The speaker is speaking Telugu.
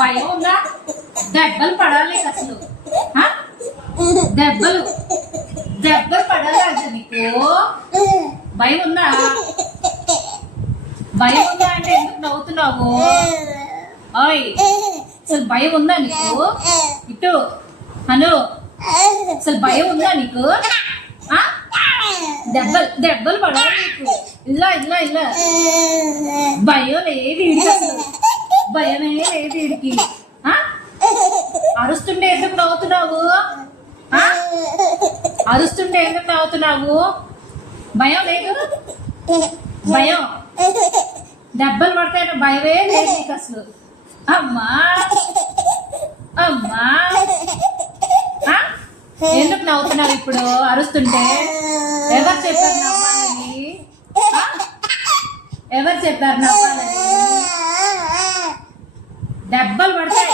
భయం ఉందా? దెబ్బలు పడాలి నీకు అసలు. దెబ్బలు దెబ్బలు పడాలి అంటే నీకు భయం ఉందా? భయం ఉందా అంటే ఎందుకు నవ్వుతున్నావు? ఓయ్ అసలు భయం ఉందా నీకు? ఇటు హను అసలు భయం ఉందా నీకు? దెబ్బలు పడాలి నీకు. ఇలా ఇలా ఇలా భయం లేదు వీడికి, అసలు భయమే లేదు వీడికి. అరుస్తుంటే ఎందుకు నవ్వుతున్నావు? అరుస్తుంటే ఎందుకు నవ్వుతున్నావు? భయం లేదు, భయం దెబ్బలు పడతాయని భయమే లేదు నీకు అసలు. అమ్మా అమ్మా ఎందుకు నవ్వుతున్నావు ఇప్పుడు అరుస్తుంటే? ఎవరు చెప్పారు నవ్వాలని? ఎవరు చెప్పారు నవ్వాలని? దెబ్బలు పడతాయి